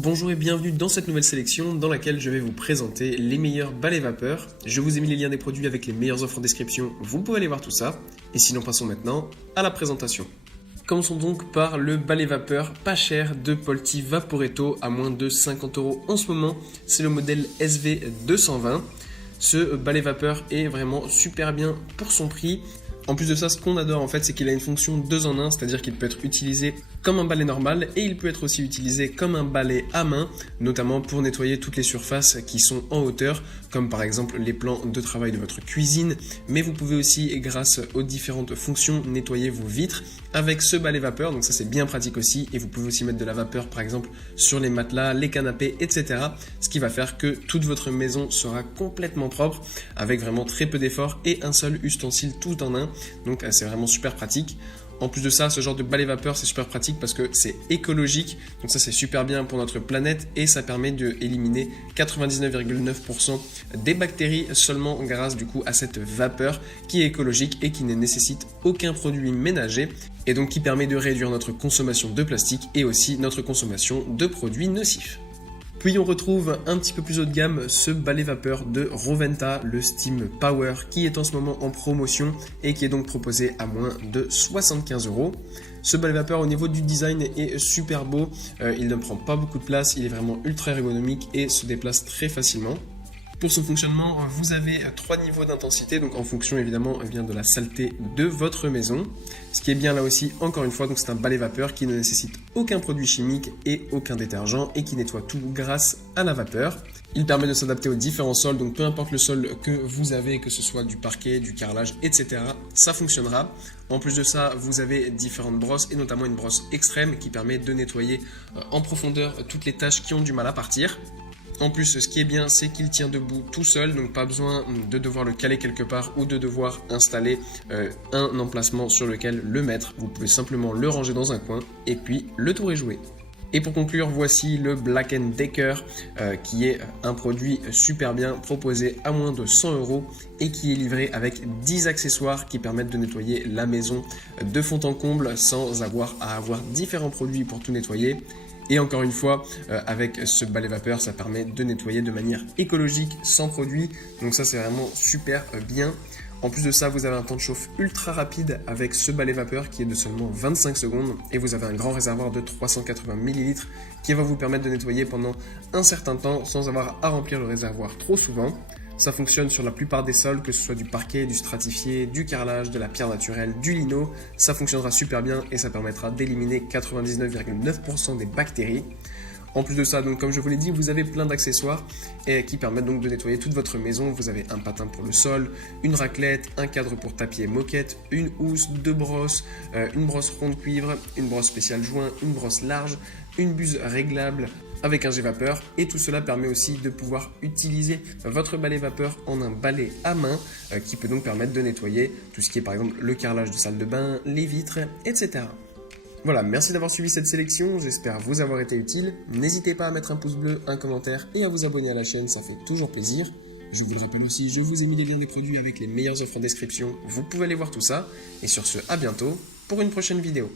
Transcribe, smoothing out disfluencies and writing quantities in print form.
Bonjour et bienvenue dans cette nouvelle sélection dans laquelle je vais vous présenter les meilleurs balais vapeur. Je vous ai mis les liens des produits avec les meilleures offres en description, vous pouvez aller voir tout ça. Et sinon passons maintenant à la présentation. Commençons donc par le balai vapeur pas cher de Polti Vaporetto à moins de 50 € en ce moment. C'est le modèle SV220. Ce balai vapeur est vraiment super bien pour son prix. En plus de ça, ce qu'on adore en fait, c'est qu'il a une fonction 2 en 1, c'est-à-dire qu'il peut être utilisé comme un balai normal et il peut être aussi utilisé comme un balai à main, notamment pour nettoyer toutes les surfaces qui sont en hauteur, comme par exemple les plans de travail de votre cuisine, mais vous pouvez aussi, grâce aux différentes fonctions, nettoyer vos vitres avec ce balai vapeur, donc ça c'est bien pratique aussi, et vous pouvez aussi mettre de la vapeur par exemple sur les matelas, les canapés, etc. Ce qui va faire que toute votre maison sera complètement propre, avec vraiment très peu d'efforts et un seul ustensile tout en un. Donc c'est vraiment super pratique. En plus de ça, ce genre de balai vapeur, c'est super pratique parce que c'est écologique. Donc ça, c'est super bien pour notre planète et ça permet d'éliminer 99,9% des bactéries seulement grâce du coup à cette vapeur qui est écologique et qui ne nécessite aucun produit ménager et donc qui permet de réduire notre consommation de plastique et aussi notre consommation de produits nocifs. Puis on retrouve un petit peu plus haut de gamme ce balai vapeur de Roventa, le Steam Power, qui est en ce moment en promotion et qui est donc proposé à moins de 75 €. Ce balai vapeur au niveau du design est super beau, il ne prend pas beaucoup de place, il est vraiment ultra ergonomique et se déplace très facilement. Pour son fonctionnement, vous avez 3 niveaux d'intensité, donc en fonction évidemment de la saleté de votre maison. Ce qui est bien là aussi, encore une fois, donc c'est un balai vapeur qui ne nécessite aucun produit chimique et aucun détergent et qui nettoie tout grâce à la vapeur. Il permet de s'adapter aux différents sols, donc peu importe le sol que vous avez, que ce soit du parquet, du carrelage, etc., ça fonctionnera. En plus de ça, vous avez différentes brosses et notamment une brosse extrême qui permet de nettoyer en profondeur toutes les taches qui ont du mal à partir. En plus, ce qui est bien, c'est qu'il tient debout tout seul, donc pas besoin de devoir le caler quelque part ou de devoir installer un emplacement sur lequel le mettre. Vous pouvez simplement le ranger dans un coin et puis le tour est joué. Et pour conclure, voici le Black & Decker qui est un produit super bien proposé à moins de 100 € et qui est livré avec 10 accessoires qui permettent de nettoyer la maison de fond en comble sans avoir à avoir différents produits pour tout nettoyer. Et encore une fois, avec ce balai vapeur, ça permet de nettoyer de manière écologique, sans produit. Donc ça, c'est vraiment super bien. En plus de ça, vous avez un temps de chauffe ultra rapide avec ce balai vapeur qui est de seulement 25 secondes. Et vous avez un grand réservoir de 380 ml qui va vous permettre de nettoyer pendant un certain temps sans avoir à remplir le réservoir trop souvent. Ça fonctionne sur la plupart des sols, que ce soit du parquet, du stratifié, du carrelage, de la pierre naturelle, du lino. Ça fonctionnera super bien et ça permettra d'éliminer 99,9% des bactéries. En plus de ça, donc comme je vous l'ai dit, vous avez plein d'accessoires qui permettent donc de nettoyer toute votre maison. Vous avez un patin pour le sol, une raclette, un cadre pour tapis et moquette, une housse, 2 brosses, une brosse ronde cuivre, une brosse spéciale joint, une brosse large, une buse réglable avec un jet vapeur, et tout cela permet aussi de pouvoir utiliser votre balai vapeur en un balai à main qui peut donc permettre de nettoyer tout ce qui est par exemple le carrelage de salle de bain, les vitres, etc. Voilà, merci d'avoir suivi cette sélection, j'espère vous avoir été utile. N'hésitez pas à mettre un pouce bleu, un commentaire et à vous abonner à la chaîne, ça fait toujours plaisir. Je vous le rappelle aussi, je vous ai mis les liens des produits avec les meilleures offres en description, vous pouvez aller voir tout ça. Et sur ce, à bientôt pour une prochaine vidéo.